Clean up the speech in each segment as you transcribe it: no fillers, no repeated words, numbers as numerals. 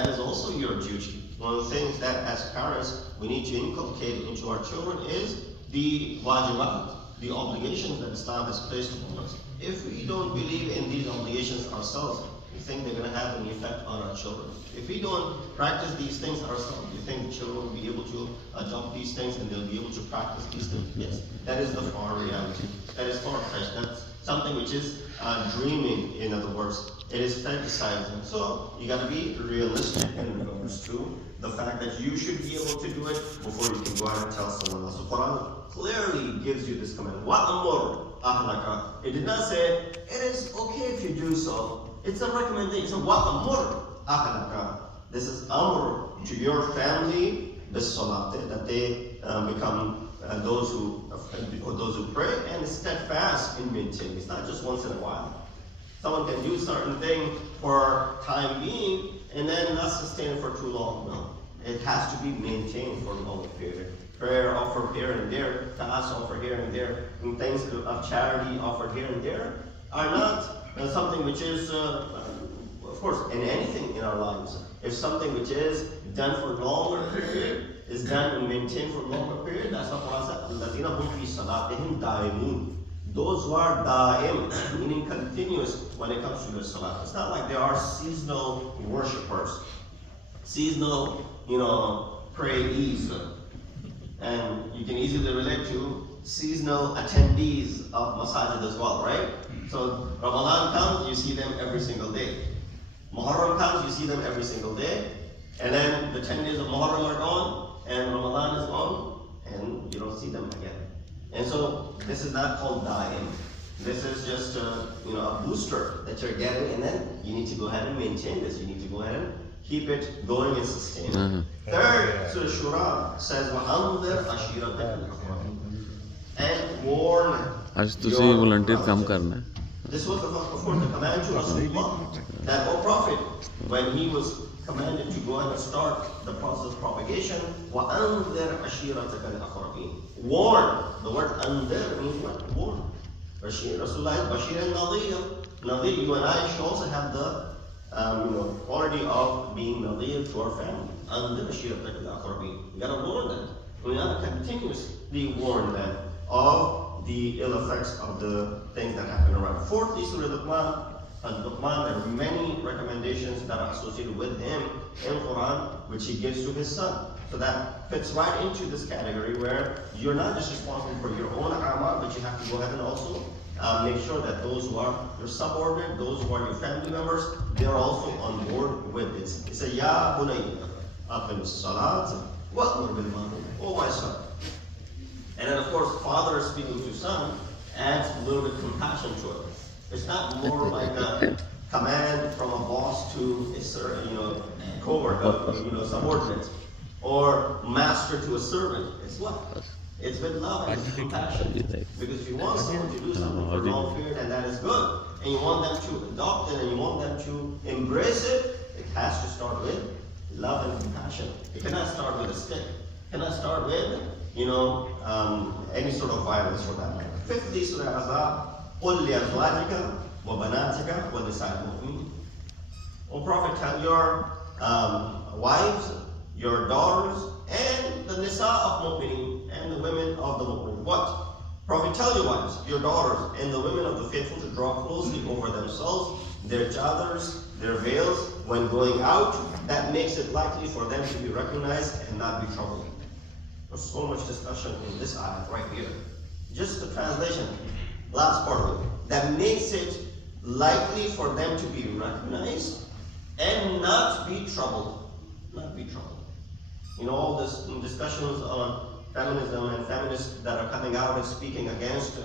that is also your duty. One of the things that as parents we need to inculcate into our children is the wajibat, the obligations that Islam has placed upon us. If we don't believe in these obligations ourselves, we think they're going to have an effect on our children. If we don't practice these things ourselves, you think the children will be able to adopt these things and they'll be able to practice these things? Yes, that is the far reality. That is far-fetched. That's something which is dreaming, in other words. It is fantasizing. So you got to be realistic in regards to the fact that you should be able to do it before you can go out and tell someone else. So Quran clearly gives you this command. وَأَمُرْ أَهْلَكَ. It did not say, it is okay if you do so. It's a recommendation. So وَأَمُرْ أَهْلَكَ. This is amr to your family, this salat, that they become those who pray and steadfast in maintaining. It's not just once in a while. Someone can do certain thing for time being and then not sustain it for too long. No, it has to be maintained for a long period. Prayer offered here and there, fast offered here and there, and things of charity offered here and there are not something which is, of course, in anything in our lives. If something which is done for a longer period is done and maintained for a longer period, that's what Quran said. الَّذِينَ هُمْ فِي صَلَاتِهِمْ دَائِمُونَ. Those who are da'im, meaning continuous when it comes to the salah. It's not like they are seasonal worshippers, seasonal, prayees. And you can easily relate to seasonal attendees of masajid as well, right? So Ramadan comes, you see them every single day. Muharram comes, you see them every single day. And then the 10 days of Muharram are gone, and Ramadan is gone, and you don't see them again. And so this is not called da'im. This is just a booster that you're getting, and then you need to go ahead and maintain this. You need to go ahead and keep it going and sustain it. Third, Surah Shura says, وَأَنذِرْ عَشِيرَتَكَ الْأَقْرَبِينَ. And warn your relatives. This was, of course, the command to Rasulullah, that, O Prophet, when he was commanded to go ahead and start the process of propagation, وَأَنذِرْ عَشِيرَتَكَ الْأَقْرَبِينَ. Warn. The word anzir means what? Warn. Rasulullah is Bashir and Nadir. Nadir, you and I should also have the quality of being Nadir to our family. Anzir عَشِيرَتَكَ الْأَقْرَبِينَ. You gotta warn them. We gotta continuously warn them of the ill effects of the things that happen around. Fourthly, Surah Luqman. Luqman, there are many recommendations that are associated with him in Quran, which he gives to his son. So that fits right into this category where you're not just responsible for your own amal, but you have to go ahead and also make sure that those who are your subordinate, those who are your family members, they're also on board with this. He said, Ya bunayya, aqim as-salat, wa'mur bil ma'ruf. Oh my son. And then of course, father speaking to son adds a little bit of compassion to it. It's not more like a command from a boss to a co-worker, subordinate, or master to a servant. It's what? It's with love and compassion. Because if you want someone to do something for a long period and that is good, and you want them to adopt it and you want them to embrace it, it has to start with love and compassion. It cannot start with a stick. It cannot start with, any sort of violence for that matter. Fifthly, Surah Azab. قُلْ لِأَزْوَاجِكَ وَبَنَاتِكَ وَنِسَاءِ الْمُؤْمِنِينَ. O Prophet, tell your wives, your daughters, and the nisa of mu'minin, and the women of the mu'min. What? Prophet, tell your wives, your daughters, and the women of the faithful to draw closely over themselves, their chadars, their veils, when going out. That makes it likely for them to be recognized and not be troubled. There's so much discussion in this ayat right here. Just the translation. Last part of it. That makes it likely for them to be recognized and not be troubled. Not be troubled. All this discussions on feminism and feminists that are coming out and speaking against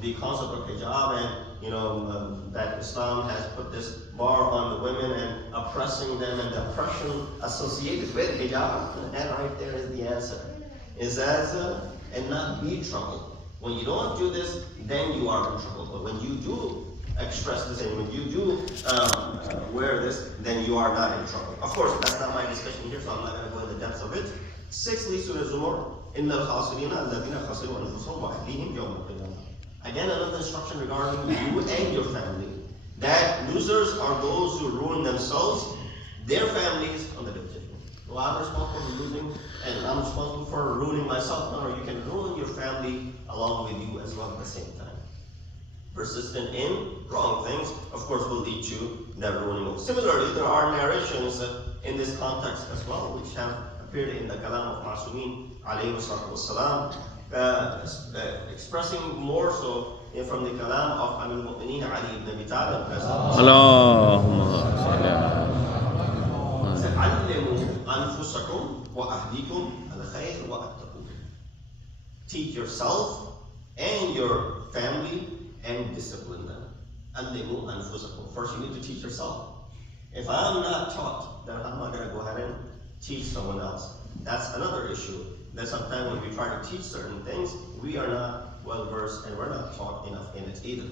the concept of hijab and that Islam has put this bar on the women and oppressing them and the oppression associated with hijab. And right there is the answer. It says, and not be troubled. When you don't do this, then you are in trouble. But when you do express this and when you do wear this, then you are not in trouble. Of course, that's not my discussion here, so I'm not going to go into the depths of it. Sixthly, Surah Zumar, إِنَّ الْخَاسِرِينَ الَّذِينَ خَسِرُوا أَنفُسَهُمْ وَأَهْلِيهِمْ يَوْمَ الْقِيَامَةِ. Again, another instruction regarding you and your family. That losers are those who ruin themselves, their families on the Well, I'm responsible for losing, and I'm responsible for ruining myself. No, you can ruin your family along with you as well at the same time. Persistent in wrong things, of course, will lead to that ruining. Similarly, there are narrations in this context as well, which have appeared in the Kalam of Ma'sumin, alayhi wassalam, expressing more so from the Kalam of Amir al-Mu'mineen Ali ibn Abi Talib. Allahumma علموا أنفسكم وأهليكم الخير وأتقوا. Teach yourself and your family and discipline them. علموا أنفسكم. First, you need to teach yourself. If I'm not taught, then I'm not going to go ahead and teach someone else. That's another issue. That sometimes when we try to teach certain things, we are not well versed and we're not taught enough in it either.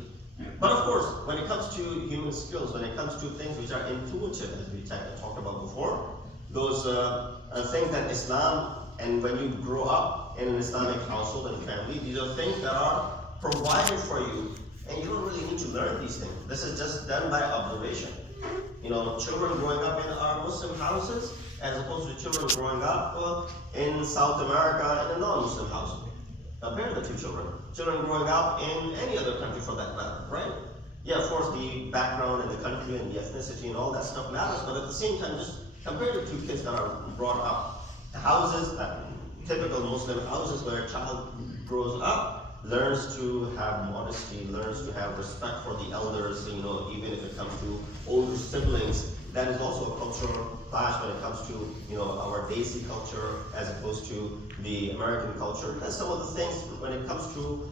But of course, when it comes to human skills, when it comes to things which are intuitive, as we talked about before, those things that Islam, and when you grow up in an Islamic household and family, these are things that are provided for you, and you don't really need to learn these things. This is just done by observation. You know, children growing up in our Muslim houses, as opposed to children growing up in South America in a non-Muslim household. Compare the two children. Children growing up in any other country for that matter, right? Yeah, of course, the background and the country and the ethnicity and all that stuff matters, but at the same time, just compare the two kids that are brought up. Houses, typical Muslim houses where a child grows up, learns to have modesty, learns to have respect for the elders, you know, even if it comes to older siblings. That is also a cultural clash when it comes to, you know, our Desi culture as opposed to the American culture. That's some of the things when it comes to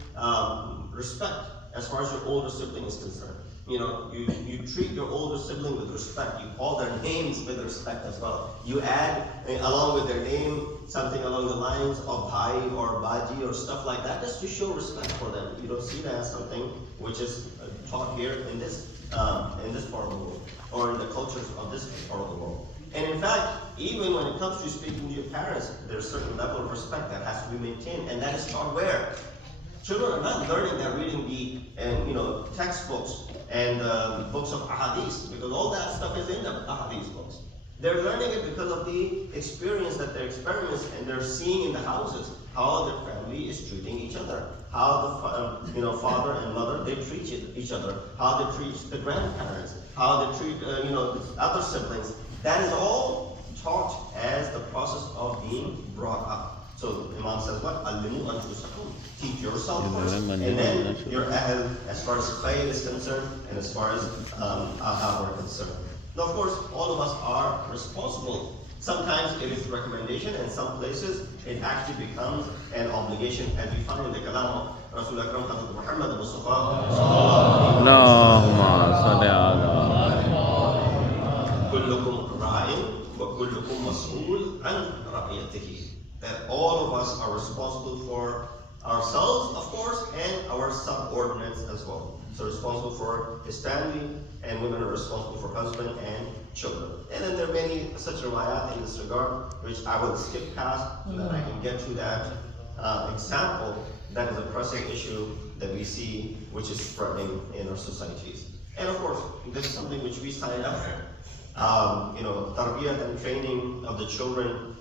respect as far as your older sibling is concerned. You know, you treat your older sibling with respect. You call their names with respect as well. You add, along with their name, something along the lines of bhai or baji or stuff like that, just to show respect for them. You don't see that as something which is taught here in this part of the world, or in the cultures of this part of the world. And in fact, even when it comes to speaking to your parents, there's a certain level of respect that has to be maintained, and that is taught where? Children are not learning that reading the textbooks and books of ahadith, because all that stuff is in the ahadith books. They're learning it because of the experience that they're experiencing and they're seeing in the houses, how their family is treating each other, how the father and mother, they treat each other, how they treat the grandparents, how they treat the other siblings. That is all taught as the process of being brought up. So the Imam says what? Al-limu anfusakum. Teach yourself first, and then your ahl, as far as khayr is concerned, and as far as ahab are concerned. Now, of course, all of us are responsible. Sometimes it is recommendation, and some places it actually becomes an obligation, as we find in the Kalam of Rasul Akram Hazrat Muhammad al-Mustafa. Allahumma salli ala kullukum ra'in wa kullukum mas'ul an ra'iyatihi. That all of us are responsible for ourselves, of course, and our subordinates as well. So responsible for his family, and women are responsible for husband and children. And then there are many such riwayat in this regard, which I will skip past, so that I can get to that example. That is a pressing issue that we see, which is spreading in our societies. And of course, this is something which we signed up for. Tarbiyat and training of the children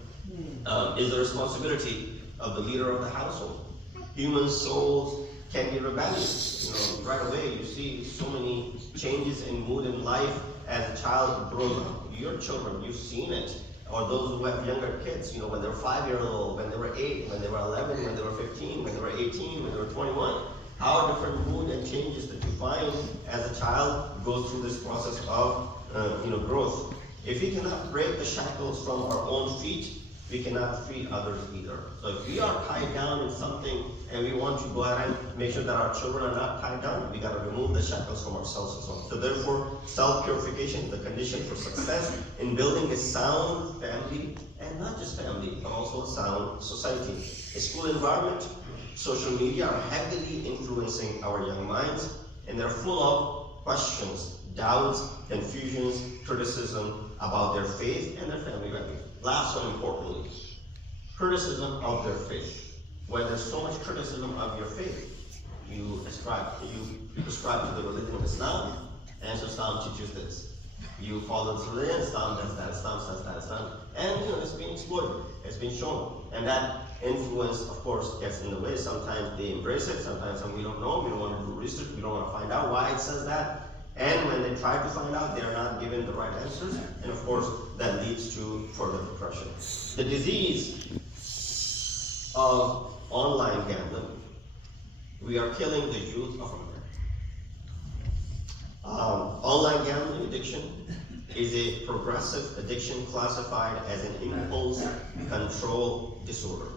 is the responsibility of the leader of the household. Human souls can be rebellious. Right away you see so many changes in mood and life as a child grows up. Your children, you've seen it. Or those who have younger kids, when they were 5-year-old, when they were 8, when they were 11, when they were 15, when they were 18, when they were 21. How different mood and changes that you find as a child goes through this process of growth. If we cannot break the shackles from our own feet, we cannot free others either. So if we are tied down in something and we want to go ahead and make sure that our children are not tied down, we got to remove the shackles from ourselves as well. So therefore, self-purification is the condition for success in building a sound family, and not just family, but also a sound society. A school environment, social media are heavily influencing our young minds, and they're full of questions, doubts, confusions, criticism about their faith and their family values. Last one, importantly, criticism of their faith. When there's so much criticism of your faith, you prescribe to the religion of Islam, and so Islam teaches this. You follow this religion, Islam does that, Islam says that, Islam. And it's being exploited, it's been shown. And that influence, of course, gets in the way. Sometimes they embrace it, sometimes we don't know, we don't want to do research, we don't want to find out why it says that. And when they try to find out, they're not given the right answers. And of course, that leads to further depression. The disease of online gambling, we are killing the youth of America. Online gambling addiction is a progressive addiction classified as an impulse control disorder.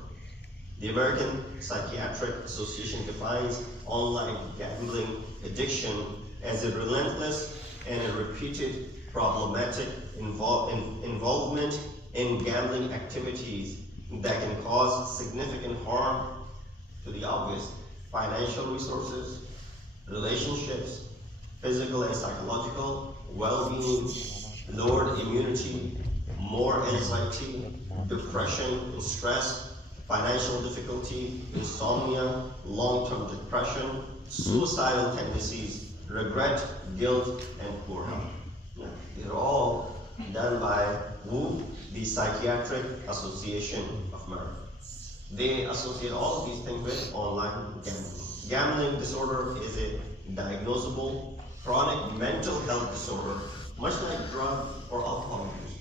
The American Psychiatric Association defines online gambling addiction as a relentless and a repeated problematic involvement in gambling activities that can cause significant harm to the obvious financial resources, relationships, physical and psychological well-being, lowered immunity, more anxiety, depression, stress, financial difficulty, insomnia, long-term depression, suicidal tendencies, regret, guilt, and poor health. Yeah, these are all done by WHO, the Psychiatric Association of America. They associate all of these things with online gambling. Gambling disorder is a diagnosable chronic mental health disorder, much like drug or alcohol use.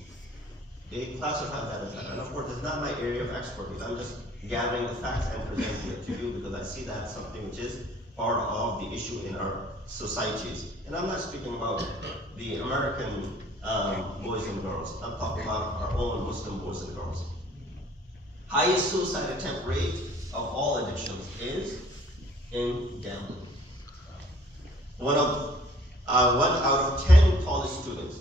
They classify that as that. And of course, it's not my area of expertise. I'm just gathering the facts and presenting it to you because I see that's something which is part of the issue in our societies. And I'm not speaking about the American boys and girls. I'm talking about our own Muslim boys and girls. Highest suicide attempt rate of all addictions is in gambling. One out of 10 college students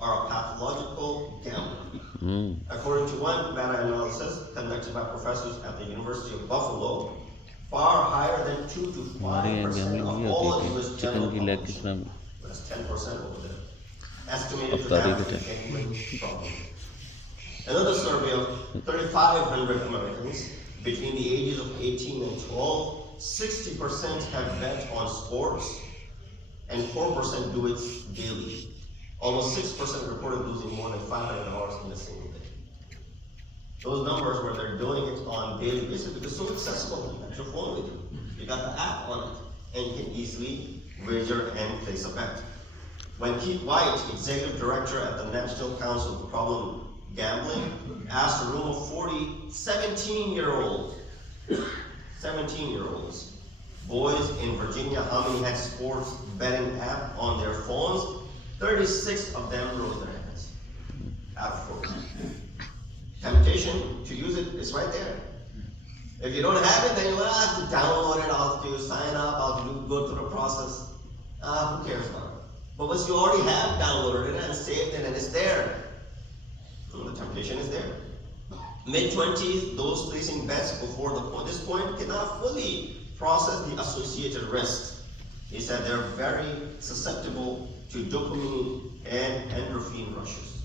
are a pathological gambler. According to one meta-analysis conducted by professors at the University of Buffalo, far higher than 2 to 5% of all US general population, that's 10% over there, estimated to have a gambling problem. Another survey of 3,500 Americans between the ages of 18 and 12, 60% have bet on sports, and 4% do it daily. Almost 6% reported losing more than $500 in a single day. Those numbers where they're doing it on a daily basis because it's so accessible. You got your phone with you. You got the app on it, and you can easily wager and place a bet. When Keith White, executive director at the National Council for Problem Gambling, asked a room of 40 17-year-olds, boys in Virginia, how many had sports betting app on their phones, 36 of them rose their hands. Out of 40. Temptation to use it is right there. If you don't have it, then you have to download it, I'll have to sign up, I'll have to go through the process. Who cares about it? But once you already have downloaded it and saved it and it's there, the temptation is there. Mid-20s, those placing bets before this point cannot fully process the associated risks. He said they're very susceptible to dopamine and endorphin rushes.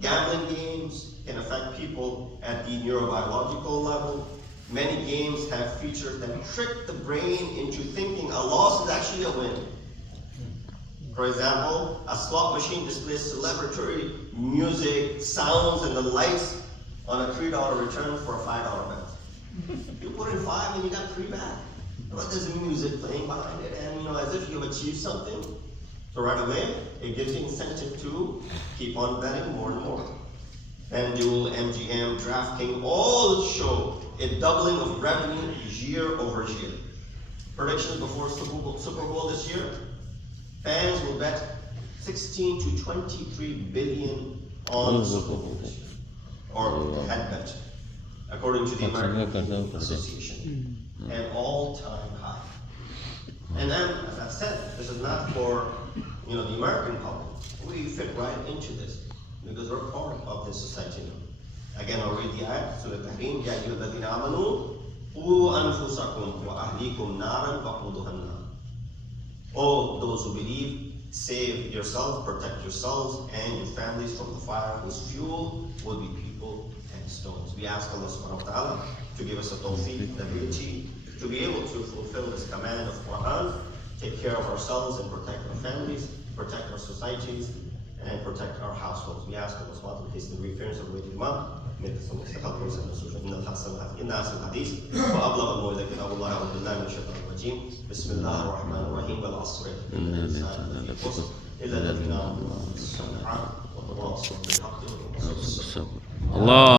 Gambling games can affect people at the neurobiological level. Many games have features that trick the brain into thinking a loss is actually a win. For example, a slot machine displays celebratory music, sounds, and the lights on a $3 return for a $5 bet. You put in 5 and you got 3 back. But there's music playing behind it, and as if you've achieved something. So right away, it gives you incentive to keep on betting more and more. FanDuel, MGM, DraftKings all show a doubling of revenue year over year. Predictions before Super Bowl this year, fans will bet 16 to 23 billion on Super Bowl this year, or had bet, according to the American Football Association, an all-time high. And then, as I said, this is not for the American public. We fit right into this because we're part of this society now. Again, I'll read the ayat, Surah Tahrim, Ya ayyuhalladhina amanu, qu anfusakum wa ahlikum naran waquduha an-nar. Oh, those who believe, save yourselves, protect yourselves and your families from the fire whose fuel will be people and stones. We ask Allah subhanahu wa ta'ala to give us a tawfiq, the ability to be able to fulfill this command of Quran, take care of ourselves and protect our families, protect our societies, and protect our households. We ask Allah subhanahu wa ta'ala to hasten the reappearance of the wicked Imam. Make this one مستقبل وسلم إن الحسنات إن أحسن الحديث وأبلغ الموعظة كتاب الله أعوذ بالله من الشيطان الرجيم بسم الله الرحمن الرحيم والعصر إن الإنسان لفي خسر إلا الذين آمنوا وعملوا الصالحات وتواصوا بالحق وتواصوا بالصبر. الله